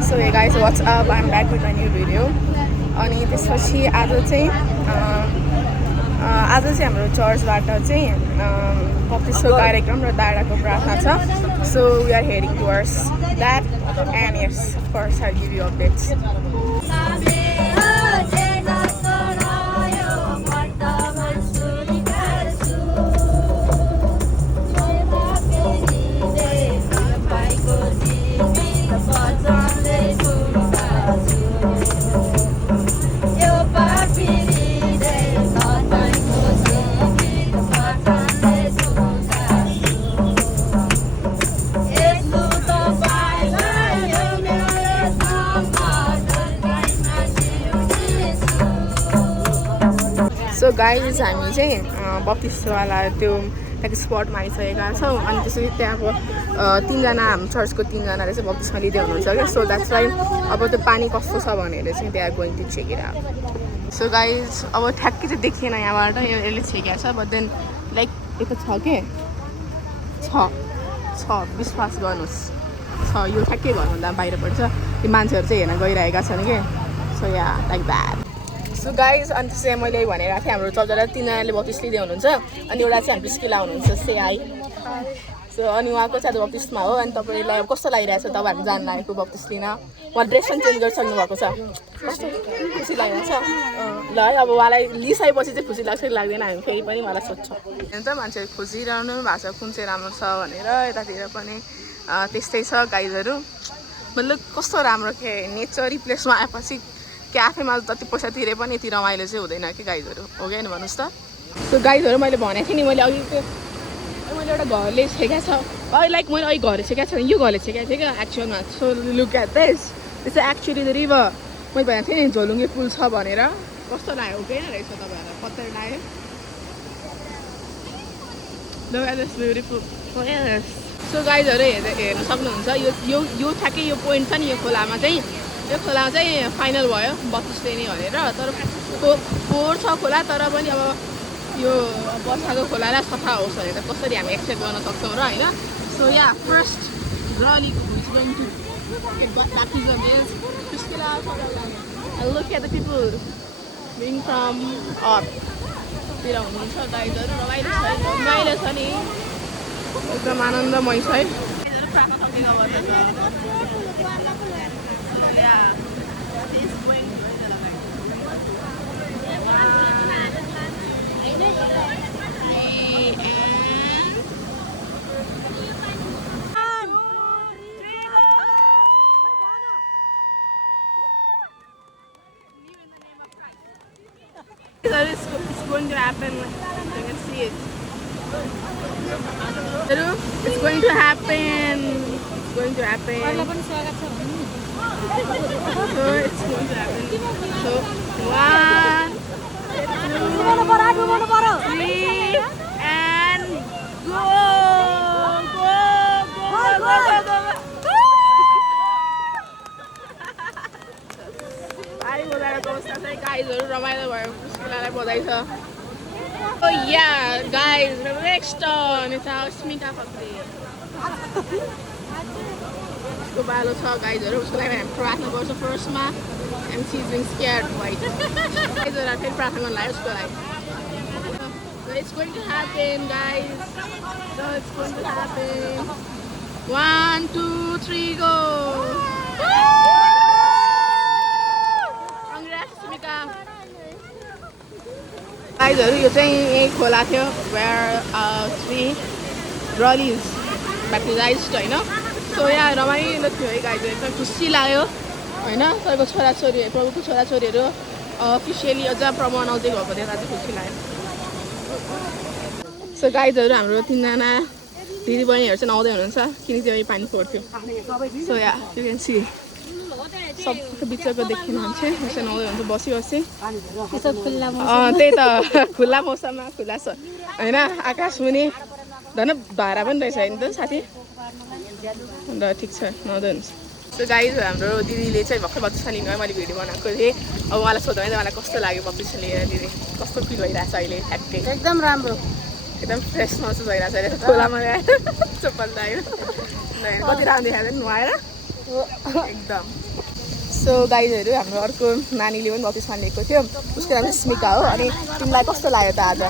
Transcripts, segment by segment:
So hey guys, what's up? I'm back with a new video. अनि त्यसपछि आज चाहिँ हाम्रो चर्चबाट चाहिँ बप्तिस्मको कार्यक्रम र दाडाको प्रार्थना छ. So we are heading towards that, and yes, of course I'll give you updates. So guys, हामी चाहिँ बप्तिस्मवाला त्यो एक स्पटमा आइसकेका छौँ. अनि त्यसरी त्यहाँ अब तीनजना हाम्रो चर्चको तीनजनाले चाहिँ बप्तिस्मा लिँदै हुनुहुन्छ क्या. सो द्याट्स वाइ अब त्यो पानी कस्तो छ भनेर चाहिँ त्यहाँ going to check it out. So guys अब ठ्याक्कै चाहिँ देखिएन यहाँबाट, यसले छेकेको छ. बट देन लाइक यता छ के छ विश्वास गर्नुहोस्, छ. यो ठ्याक्कै भन्दा बाहिर पर्छ. त्यो मान्छेहरू चाहिँ हेर्न गइरहेका छन् कि. So yeah like that. So guys अनि त्यसै मैले भनेर थिएँ हाम्रो चौधजना तीनजनाले बप्तिस्मा लिँदै हुनुहुन्छ. अनि एउटा चाहिँ हाम्रो स्किला हुनुहुन्छ, से आई. सो अनि उहाँको चाहिँ बप्तिस्मा हो. अनि तपाईँलाई कस्तो लागिरहेको छ तपाईँहरू जानु लागेको बप्तिस्मा लिन? उहाँ ड्रेस पनि चेन्ज गरिसक्नु भएको छ. कस्तो खुसी लागिरहेको छ ल है. अब उहाँलाई लिइसकेपछि चाहिँ खुसी लाग्छ कि लाग्दैन हामी फेरि पनि मलाई सोध्छौँ. हुन्छ मान्छेहरू खोजिरहनु भएको छ कुन चाहिँ राम्रो छ भनेर. यतातिर पनि त्यस्तै छ गाइजहरू. मतलब कस्तो राम्रो के नेचरी प्लेसमा आएपछि क्याफेमा जति पैसा तिरे पनि यति रमाइलो चाहिँ हुँदैन कि गाइजहरू, हो क्या नि भन्नुहोस् त. सो गाइजहरू मैले भनेको थिएँ नि, मैले अघि मैले एउटा घरले छेकेको छ. लाइक मैले अघि घर छेकेको छ, यो घरले छेकेको थिएँ क्या एक्चुअलमा. So look at this is actually the river. मैले भनेको थिएँ नि झोलुङ्गे पुल छ भनेर. कस्तो लाग्यो हुँदैन रहेछ तपाईँहरूलाई, पत्तर लाग्यो. Look at this beautiful. So गाइजहरू हेर्नु सक्नुहुन्छ. यो ठ्याक्कै यो पोइन्ट छ नि, यो खोलामा चाहिँ, यो खोलामा चाहिँ फाइनल भयो बत्तिसले नै भनेर. तर फोहोर छ खोला, तर पनि अब यो वर्षाको खोलालाई सफा होस् भने त कसरी हामी एक्सेप्ट गर्न सक्छौँ र होइन. सो या फर्स्ट रलीको look at the people being from अपतिर हुनुहुन्छ गाइजहरू. रमाइलो छ नि, एकदम आनन्दमय छ है. It's going to happen. You can see it. It's going to happen. It's going to happen. So it's going to happen. So 1, 2, 3, and go! गाइजहरू रमाइलो भयो. पुस्किलालाई बधाई छ. Oh yeah, guys, the next turn is Smita Fakri. उसको बालो छ गाइजहरू. उसको लागि हामी प्रार्थना गर्छौँ फर्स्टमा. And she is being scared white. गाइजहरू फेरि प्रार्थना गर्नु लाग्यो उसको लागि. So it's going to happen, guys. So it's going to happen. 1, 2, 3, go! गाइजहरू यो चाहिँ यही खोला थियो वेयर 3 रलिज ब्याप्टिजाइज्ड होइन. सो यहाँ रमाइलो थियो है गाइजहरू. एकदम खुसी लाग्यो होइन. तपाईँको छोराछोरी, प्रभुको छोराछोरीहरू अफिसियली अझ प्रभु आउँदै गएको देख्दा चाहिँ खुसी लाग्यो. सो गाइजहरू हाम्रो 3जना दिदीबहिनीहरू चाहिँ नुहाउँदै हुनुहुन्छ किनकि त्यो पानी फोर्थ्यो. So yeah you can see सबको बिचको देख्ने मान्छे यसो नुहाउँदै हुन्छ बसी. त्यही त खुल्ला मौसममा खुल्ला छ होइन. आकाश मुनि धन धारा पनि रहेछ होइन त साथी. अन्त ठिक छ नुहाउँदै हुन्छ. सो गाइज हाम्रो दिदीले चाहिँ भर्खर बत्तिस्मा लिनु भयो. मैले भिडियो बनाएको थिएँ. अब उहाँलाई सोध्दा उहाँलाई कस्तो लाग्यो बत्तिस्मा लिएर दिदी, कस्तो फिल भइरहेछ अहिले? ह्याप्पी, एकदम राम्रो, एकदम फ्रेस महसुस भइरहेछ अहिले खोलामा ल्याएर चप्पल लगाएर. कति राम्रो देखाएको नुहाएर एकदम सो गाइजहरू हाम्रो अर्को नानीले पनि बत्तिसमा लिएको थियो उसको नाम स्मिका हो अनि तिमीलाई कस्तो लाग्यो त आज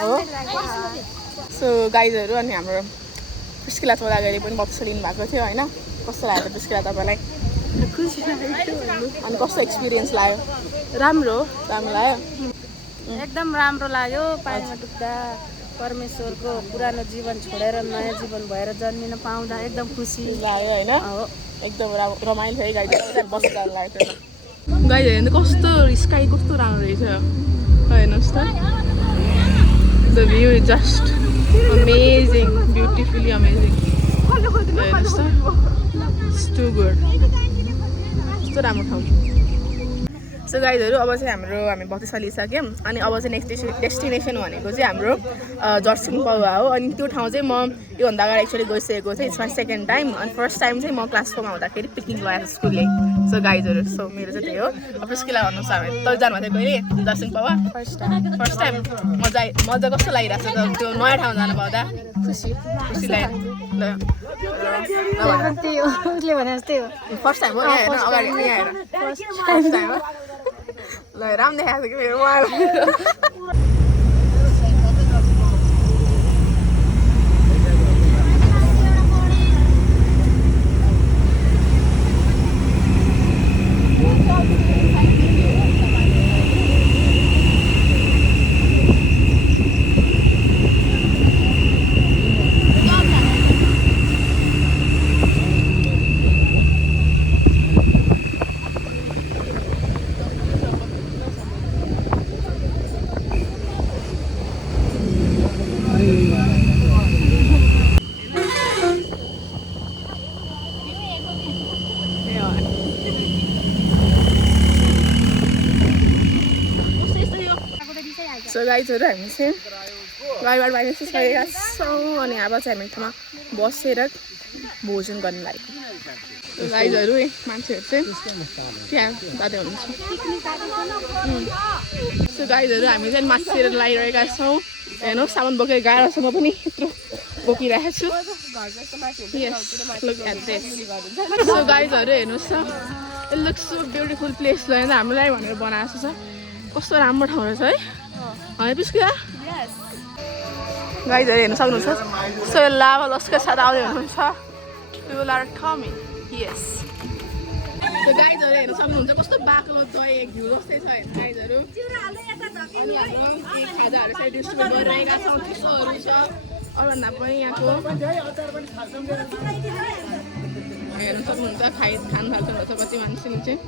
हो सो गाइजहरू अनि हाम्रो प्रिस्किला छोराले पनि बत्तिस लिनुभएको थियो होइन कस्तो लाग्यो त प्रिस्किला तपाईँलाई अनि कस्तो एक्सपिरियन्स लाग्यो राम्रो लाग्यो एकदम राम्रो लाग्यो पानीमा डुब्दा परमेश्वरको पुरानो जीवन छोडेर नयाँ जीवन भएर जन्मिन पाउँदा एकदम खुसी लाग्यो होइन एकदम रमाइलो थियो गाइड बस जानु लाग्यो त्यो गाइड हेर्नु कस्तो स्काई कस्तो राम्रो रहेछ हेर्नुहोस् त the view is just amazing beautifully amazing हेर्नुहोस् त इट्स टु गुड कस्तो राम्रो ठाउँ सो गाइजहरू अब चाहिँ हामी बत्तिसमा लिइसक्यौँ अनि अब चाहिँ नेक्स्ट डेस्टिनेसन भनेको चाहिँ हाम्रो जर्सिङ पौवा हो अनि त्यो ठाउँ चाहिँ म योभन्दा अगाडि एक्चुअली गइसकेको थिएँ इट्स माई सेकेन्ड टाइम अनि फर्स्ट टाइम चाहिँ म क्लास 4मा हुँदाखेरि पिकनिक लगाएको स्कुलले सो गाइजहरू सो मेरो चाहिँ त्यही हो अब प्रिस्किला भन्नुहोस् हामी तल जानुभएको थियो कहिले जर्सिङ पौवा फर्स्ट टाइम मजा कस्तो लागिरहेको छ त त्यो नयाँ ठाउँ जानु पाउँदा खुसी लाग्यो फर्स्ट टाइम हो यहाँ हेर्नु अगाडि यहाँ हेर फर्स्ट टाइम हो ल राम्रो देखाएको छ कि मेरो उहाँ सो गाइजहरू हामी चाहिँ गाडीबाट बाहिर सकेका छौँ अनि अब चाहिँ हामी ठाउँमा बसेर भोजन गर्न लागेको गाइजहरू मान्छेहरू चाहिँ त्यहाँ जाँदै हुनुहुन्छ सो गाइजहरू हामी चाहिँ मासेर लगाइरहेका छौँ हेर्नुहोस् सामान बोकेर गाह्रोसँग पनि यत्रो बोकिरहेको छु सो गाइजहरू हेर्नुहोस् त it looks so beautiful place होइन हामीलाई भनेर बनाएको छ कस्तो राम्रो ठाउँ रहेछ है है पिस्किला गाइजहरू हेर्नु सक्नुहुन्छ सो लाभा लस्कर साथ आउँदै हुनुहुन्छ people are coming yes so गाइजहरू हेर्नु सक्नुहुन्छ कस्तो बाटो दही घिउ जस्तै छ हेर्नु गाइजहरू अनि हाम्रो खाजाहरू चाहिँ डिस्ट्रिब्युट गरिरहेका छौँ चिसोहरू छ अरूभन्दा पनि यहाँको हेर्नु सक्नुहुन्छ खान थाल्छ कति मान्छे चाहिँ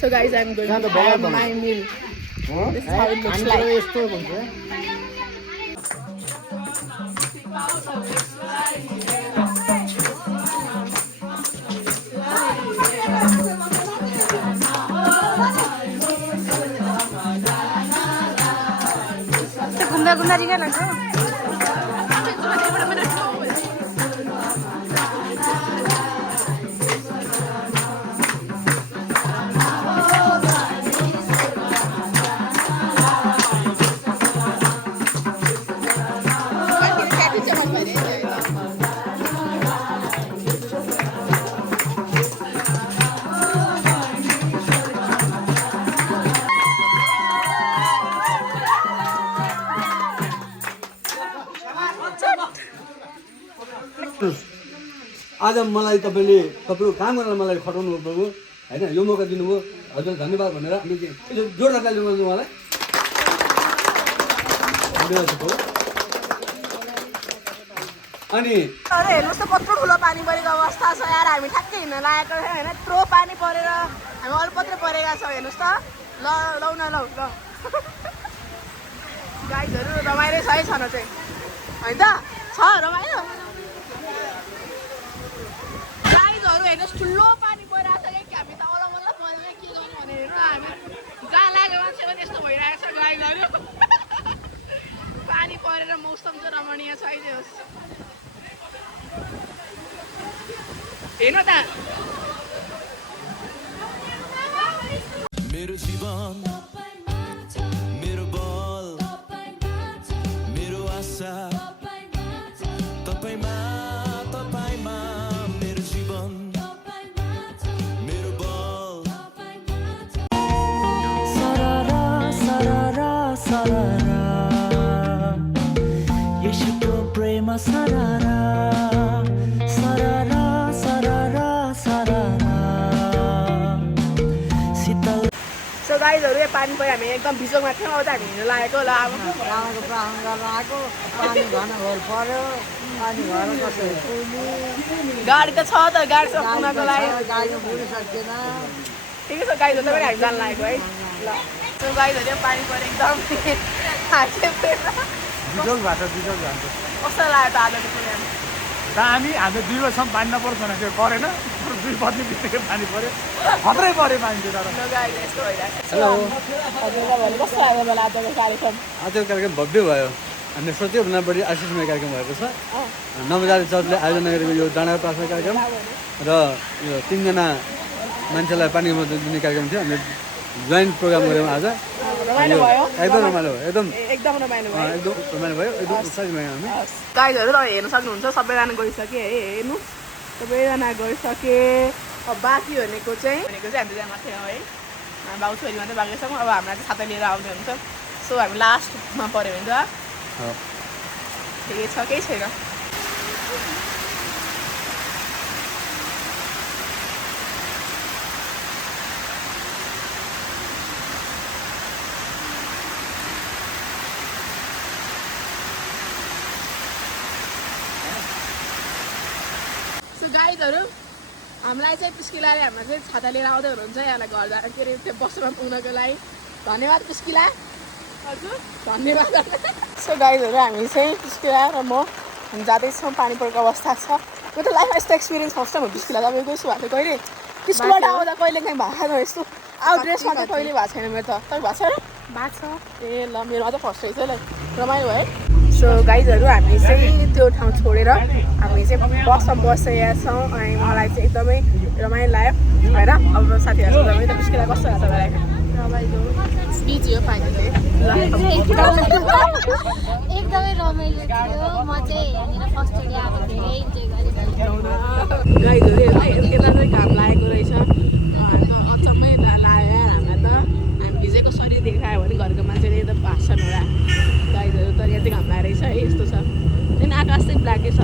so guys I'm going to have my meal This is how it looks like. घुम्दा ठिकै लाग्छ आज मलाई तपाईँले तपाईँको काम गरेर मलाई खटाउनु भयो होइन यो मौका दिनुभयो हजुर धन्यवाद भनेर हामी जोरदार ताली बजाउनु मलाई अनि हेर्नुहोस् त कत्रो ठुलो पानी परेको अवस्था छ यार हामी ठ्याक्कै हिँड्न लागेको थियो होइन यत्रो पानी परेर हामी अल्पत्रै परेका छौँ हेर्नुहोस् त लौ न लौ ल गाइजहरू रमाइलो छ है छन चाहिँ होइन त छ रमाइलो गाइजहरू हेर्नुहोस् ठुलो पानी परिरहेको छ कि हामी त अलमल्ल परेर के गर्नु भनेर हामी जहाँ लाग्यो मान्छेको त्यस्तो भइरहेको छ गाइजहरू पानी परेर मौसम चाहिँ रमणीय छ आइदियोस् हेर्नु त मेरो जीवन मेरो बल मेरो आशा तपाईमा मेरो जीवन सरारा येशूको प्रेम सरारा सरारा सरारा सरारा शीतल सो गाइजहरू यो पानी पऱ्यो हामी एकदम भिजोमा थियौँ अब चाहिँ हामी हिँड्नु लागेको ल अब रामको प्रार्थना गर्न आएको पानी घन घोल पर्यो पानी घर कसरी पुग्ने गाडी त छ त गाडीसँग पुग्नको लागि गाडीमा पुग्नु सक्दैन ठिकै छ गाइजहरू पनि हामी जानु लागेको है ल सो गाइजहरू यो पानी पऱ्यो एकदम बिजोग भएको छ बिजोग भएको छ कस्तो लाग्यो त आजको प्रोग्राम र हामी 2 बजीसम्म पानी नपर्छ भनेको परेन 2 बजी बित्तिकै पानी पऱ्यो खत्रै पऱ्यो पानी त्यो तर ल गाइज यस्तो भइरहेको हेलो हजुरलाई भने कस्तो लाग्यो मलाई आजको कार्यक्रम आजको कार्यक्रम भव्य भयो हामीले सोध्योभन्दा बढी आशिषमय कार्यक्रम भएको छ नवजाति चर्चले आयोजना गरेको यो डाँडा प्रार्थना कार्यक्रम र यो 3 जना मान्छेलाई पानीको मद्दत दिने कार्यक्रम थियो हामीले जोइन्ट प्रोग्राम गऱ्यौँ आज रमाइलो भयो एकदम रमाइलो भयो एकदम रमाइलो भयो एकदम रमाइलो भयो एकदम उत्साहित भयौँ हामी गाइजहरू त हेर्न सक्नुहुन्छ सबैजना गइसके है हेर्नु सबैजना गइसके अब बाँकी भनेको चाहिँ हामी दुईजना थियौँ है बाउ छोरी मात्रै बाँकी छौँ अब हामीलाई चाहिँ छाता लिएर आउँदै हुन्छ सो हामी लास्टमा पऱ्यो भने त ठिकै छ केही छैन गाइजहरू हामीलाई चाहिँ पिस्किलाले हामीलाई चाहिँ छाता लिएर आउँदै हुनुहुन्छ यहाँलाई घर जान के अरे त्यो बसमा पुग्नको लागि धन्यवाद पिस्किला हजुर धन्यवाद सो गाइजहरू हामी चाहिँ पिस्किला र म हामी जाँदैछौँ पानी परेको अवस्था छ यो त लाइफमा यस्तो एक्सपिरियन्स फर्स्ट टाइम हो पिस्किला तपाईँको यस्तो भएको थियो कहिले स्कुलबाट आउँदा कहिले काहीँ भएको छैन यस्तो आउटड्रेसमा चाहिँ कहिले भएको छैन मेरो त तपाईँ भएको छैन भएको छ ए ल मेरोमा चाहिँ फर्स्ट रहेछ ल रमाइलो भयो है सो गाइजहरू हामी चाहिँ त्यो ठाउँ छोडेर हामी चाहिँ बसमा बसेका छौँ अनि मलाई चाहिँ एकदमै रमाइलो लाग्यो होइन अब साथीहरू त पिस्किला कस्तो लाग्छ तपाईँलाई रमाइलो स्पिच हो फाइनली एकदमै रमाइलो थियो म चाहिँ यहाँनिर फर्स्टचोटि आएको धेरै इन्जोय गरेँ गाइजहरू यता चाहिँ घाम लागेको रहेछ अचम्मै लाग्यो हामीलाई त हामी भिजेको शरीर देखायो भने घरको मान्छेले त भाषण होला गाइजहरू त यहाँ चाहिँ घाम लागेको रहेछ है यस्तो छ त्यहाँदेखि आकाश चाहिँ ब्ल्याकै छ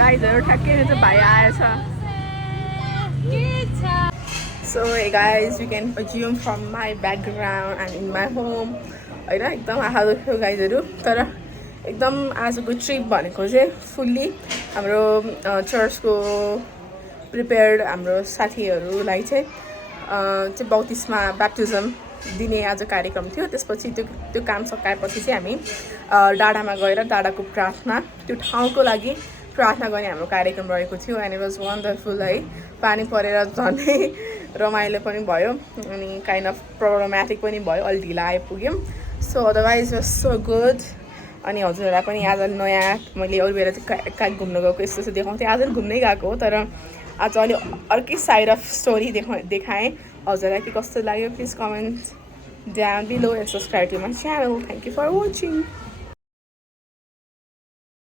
गाइजहरू ठ्याक्कै चाहिँ भाइ आएछ So hey guys, you can assume from my background and in my home होइन एकदम आँखा दुख्यो गाइजहरू तर एकदम आजको ट्रिप भनेको चाहिँ फुल्ली हाम्रो चर्चको प्रिपेयर्ड हाम्रो साथीहरूलाई चाहिँ बौतिसमा ब्याप्टिजम दिने आज कार्यक्रम थियो त्यसपछि त्यो काम सकाएपछि चाहिँ हामी डाँडामा गएर डाँडाको प्रार्थना त्यो ठाउँको लागि प्रार्थना गर्ने हाम्रो कार्यक्रम रहेको थियो एन्ड इट वाज वन्डरफुल है पानी परेर झनै रमाइलो पनि भयो अनि काइन्ड अफ प्रब्लमेटिक पनि भयो अलि ढिला आइपुग्यौँ so otherwise was so good अनि हजुरहरूलाई पनि आज नयाँ मैले अरू बेला चाहिँ कहाँ घुम्न गएको यस्तो यस्तो देखाउँथेँ आज पनि घुम्नै गएको हो तर आज अलि अर्कै साइड अफ स्टोरी देखाएँ हजुरलाई के कस्तो लाग्यो please comment down below and subscribe to my channel. Thank you for watching.